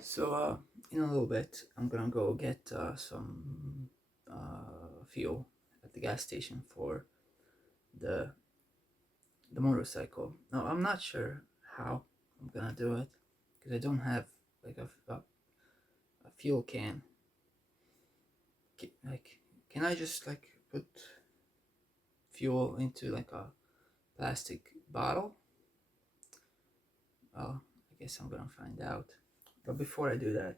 So in a little bit, I'm gonna go get some fuel at the gas station for the the motorcycle. Now I'm not sure how I'm gonna do it because I don't have like a fuel can. Like, can I just like put fuel into like a plastic bottle? Well, I guess I'm gonna find out. But before I do that,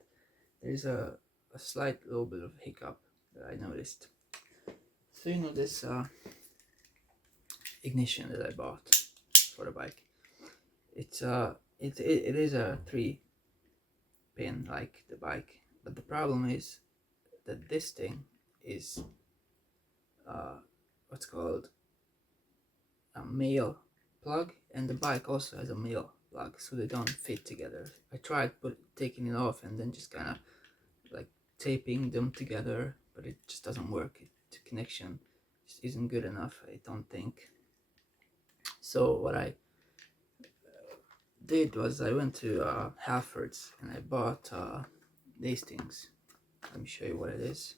there's a slight little bit of hiccup that I noticed. So you know this ignition that I bought for the bike. It is a 3 pin like the bike, but the problem is that this thing is uh, what's called a male plug, and the bike also has a male plug, so they don't fit together. I tried taking it off and then just kind of like taping them together, but it just doesn't work. The connection just isn't good enough, I don't think. So what I did was I went to Halfords and I bought these things. Let me show you what it is.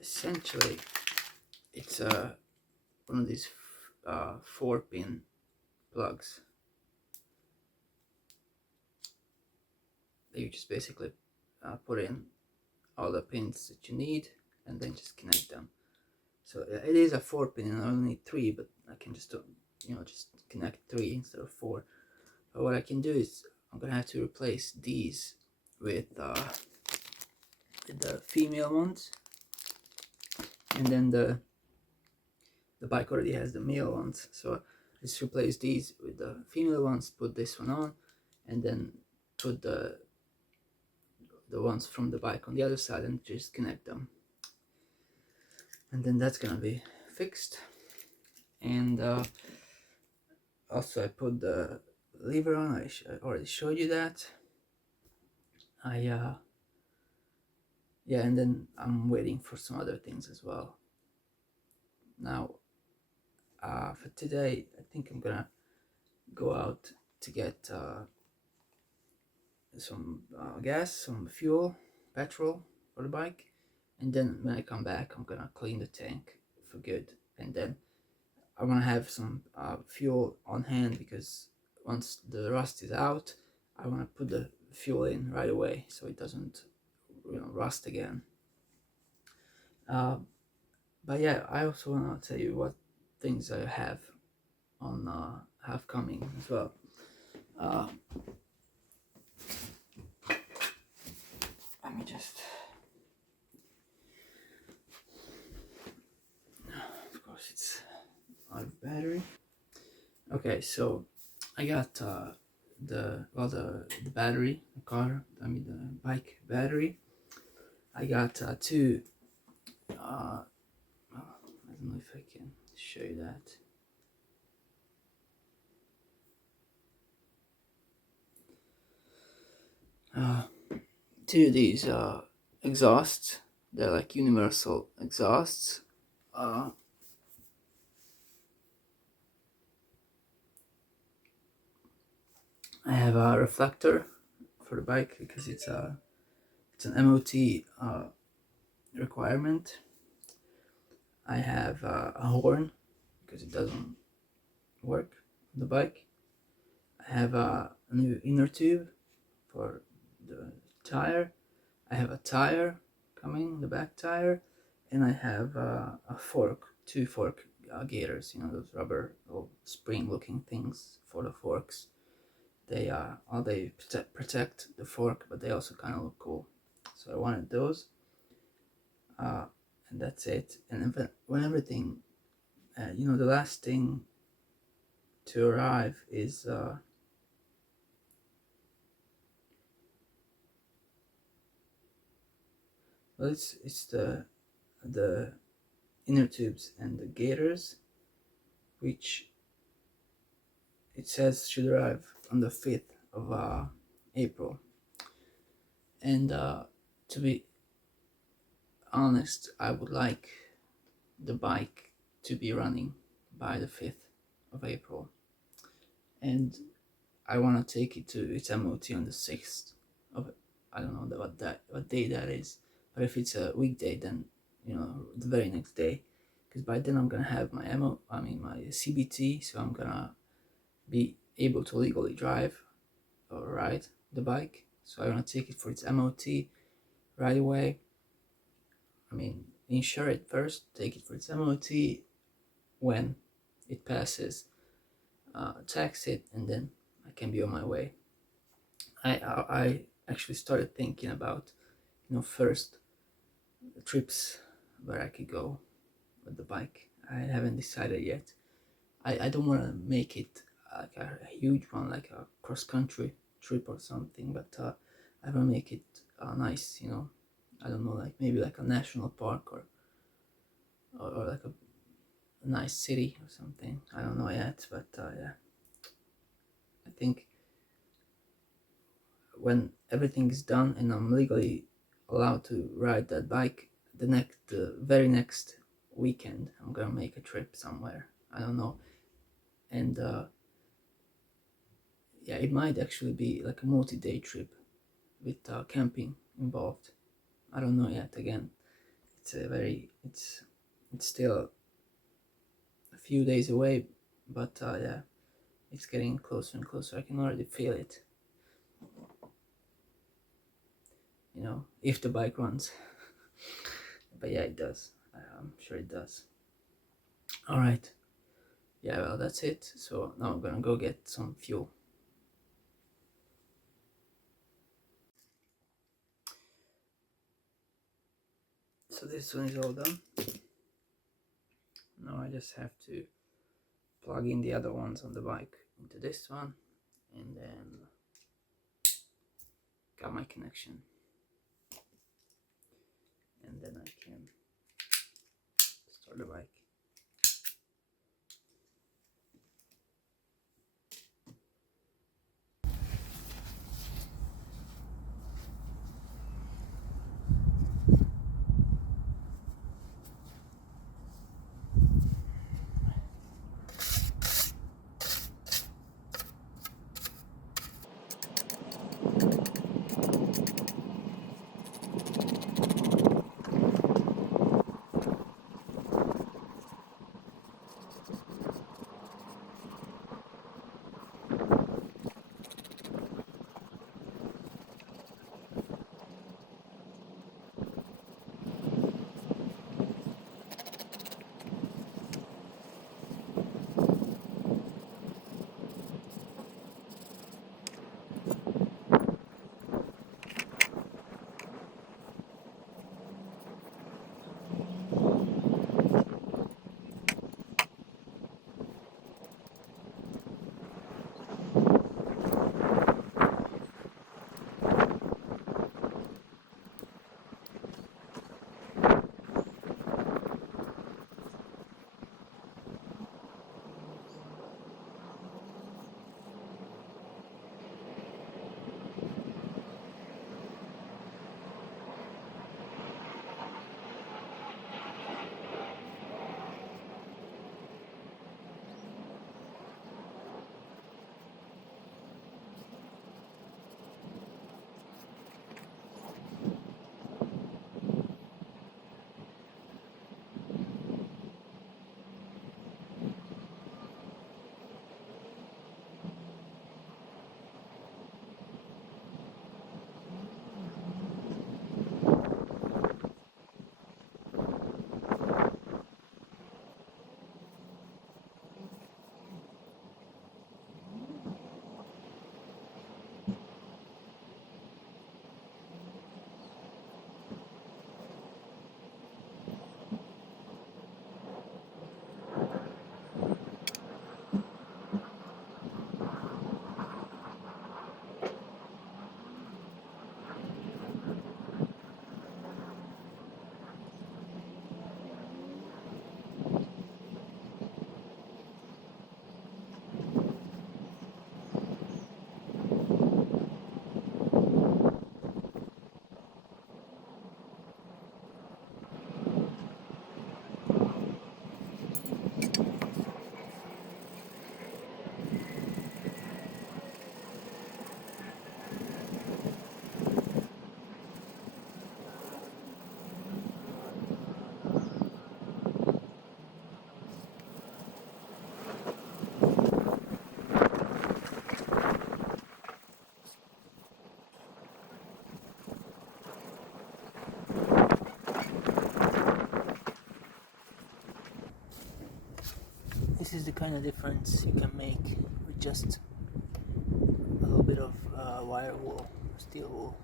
Essentially, it's one of these 4-pin plugs. You just basically put in all the pins that you need and then just connect them. So it is a 4-pin and I only need 3, but I can just just connect 3 instead of 4. But what I can do is I'm gonna have to replace these with the female ones, and then the bike already has the male ones, so just replace these with the female ones, put this one on, and then put the ones from the bike on the other side and just connect them, and then that's gonna be fixed. And also I put the lever on. I already showed you that. Yeah, and then I'm waiting for some other things as well. Now for today I think I'm gonna go out to get some gas, some fuel, petrol for the bike, and then when I come back I'm gonna clean the tank for good, and then I want to have some fuel on hand because once the rust is out I want to put the fuel in right away so it doesn't rust again. But yeah, I also want to tell you what things I have coming as well. Let me just, of course it's out of battery. Okay, so I got the battery, the bike battery. I got two. I don't know if I can show you that. Two of these exhausts. They're like universal exhausts. I have a reflector for the bike because it's an MOT requirement. I have a horn because it doesn't work on the bike. I have a new inner tube for the tire. I have a tire coming, the back tire, and I have a fork, 2 fork gaiters. Those rubber little spring-looking things for the forks. They protect the fork, but they also kind of look cool. So I wanted those, and that's it. And when everything, the last thing to arrive is well, it's the inner tubes and the gaiters, which it says should arrive on the 5th of April. And to be honest, I would like the bike to be running by the 5th of of April, and I want to take it to its MOT on the 6th of, I don't know what day that is, but if it's a weekday, then the very next day, because by then I'm gonna have my my CBT, so I'm gonna be able to legally drive or ride the bike. So I want to take it for its MOT right away. I mean, insure it first, take it for its MOT. When it passes, tax it, and then I can be on my way. I actually started thinking about first trips where I could go with the bike. I haven't decided yet. I don't want to make it like a huge one, like a cross country trip or something, but I want to make it nice, I don't know, like maybe like a national park or like a nice city or something. I don't know yet, but yeah, I think when everything is done and I'm legally allowed to ride that bike, the very next weekend I'm gonna make a trip somewhere. I don't know, and yeah, it might actually be like a multi-day trip with camping involved. I don't know yet. Again, it's still a few days away, but yeah, it's getting closer and closer. I can already feel it. If the bike runs. But yeah, it does. I'm sure it does. All right. Yeah, well, that's it. So now I'm gonna go get some fuel. So this one is all done. Now I just have to plug in the other ones on the bike into this one, and then got my connection, and then I can start the bike. is the kind of difference you can make with just a little bit of wire wool, steel wool.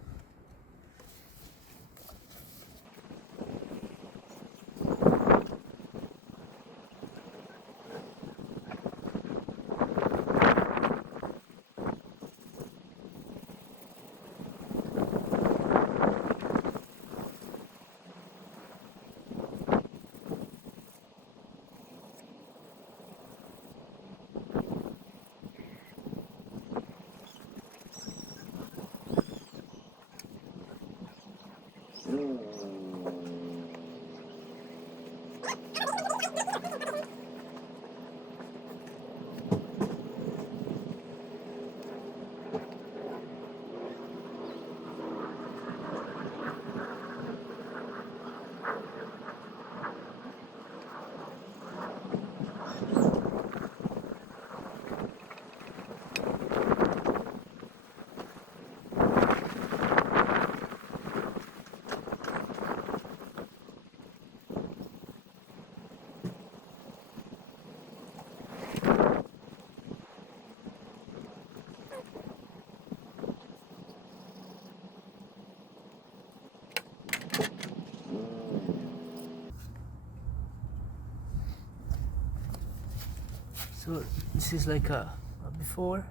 So this is like a before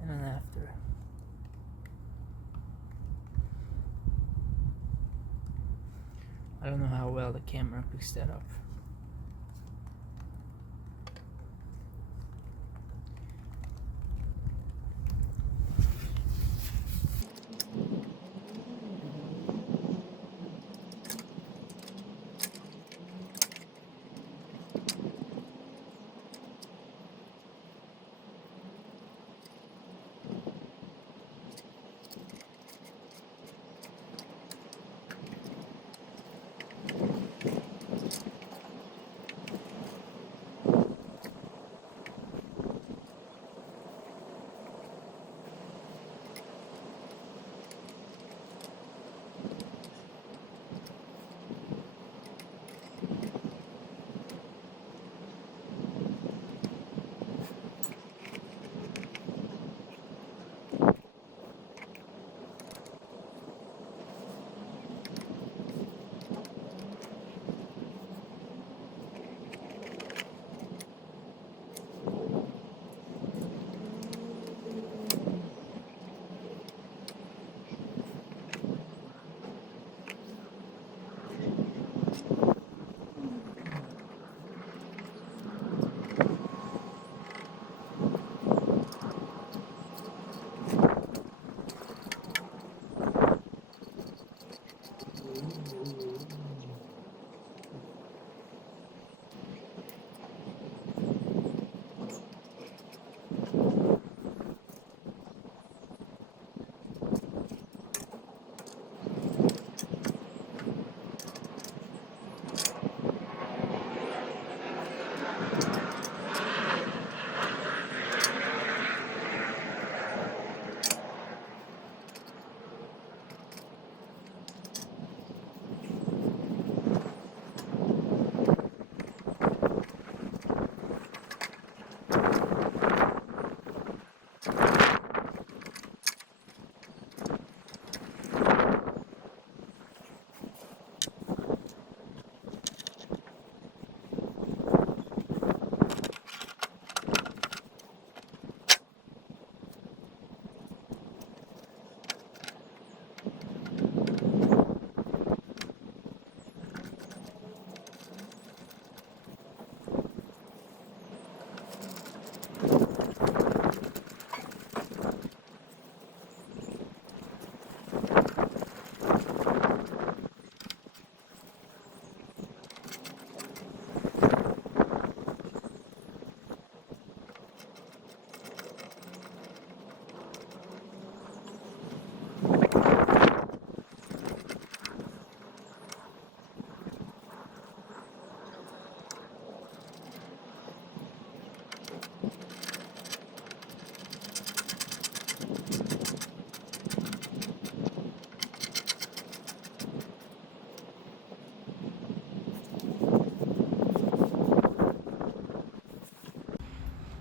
and an after. I don't know how well the camera picks that up.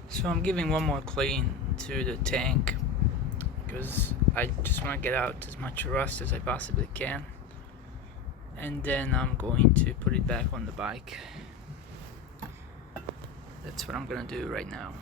So I'm giving one more clean to the tank because I just want to get out as much rust as I possibly can, and then I'm going to put it back on the bike. That's what I'm gonna do right now.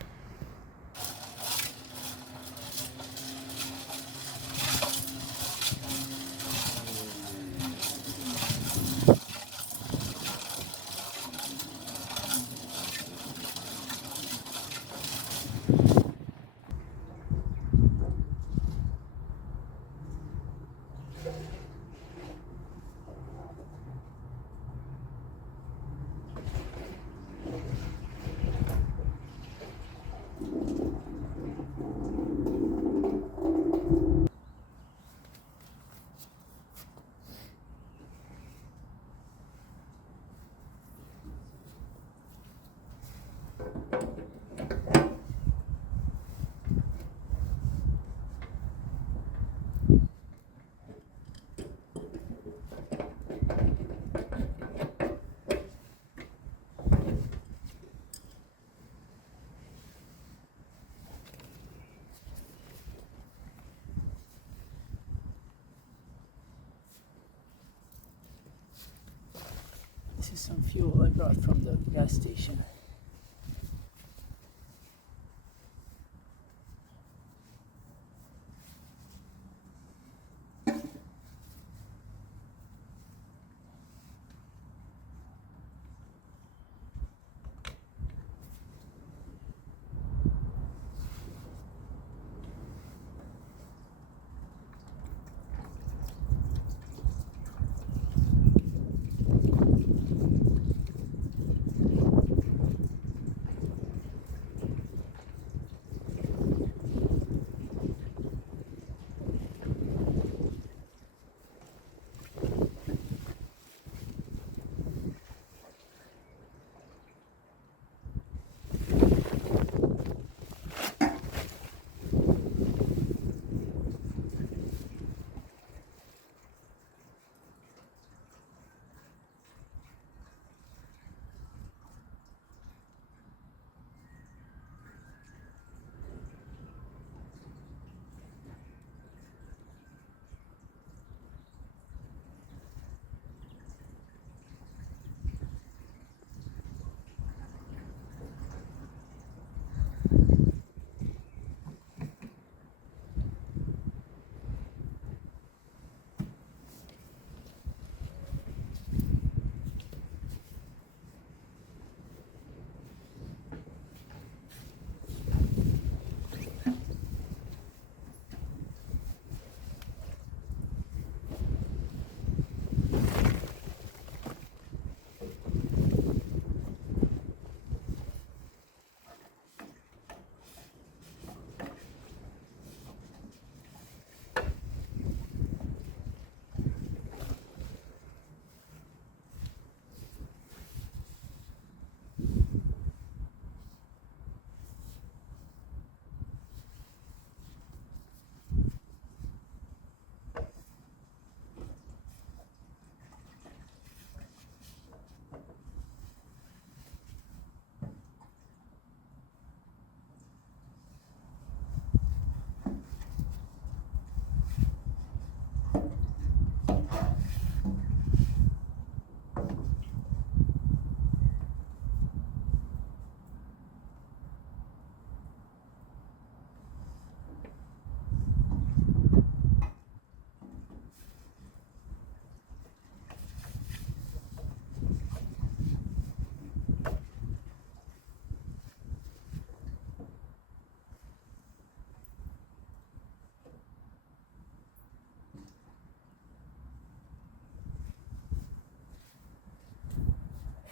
This is some fuel I brought from the gas station.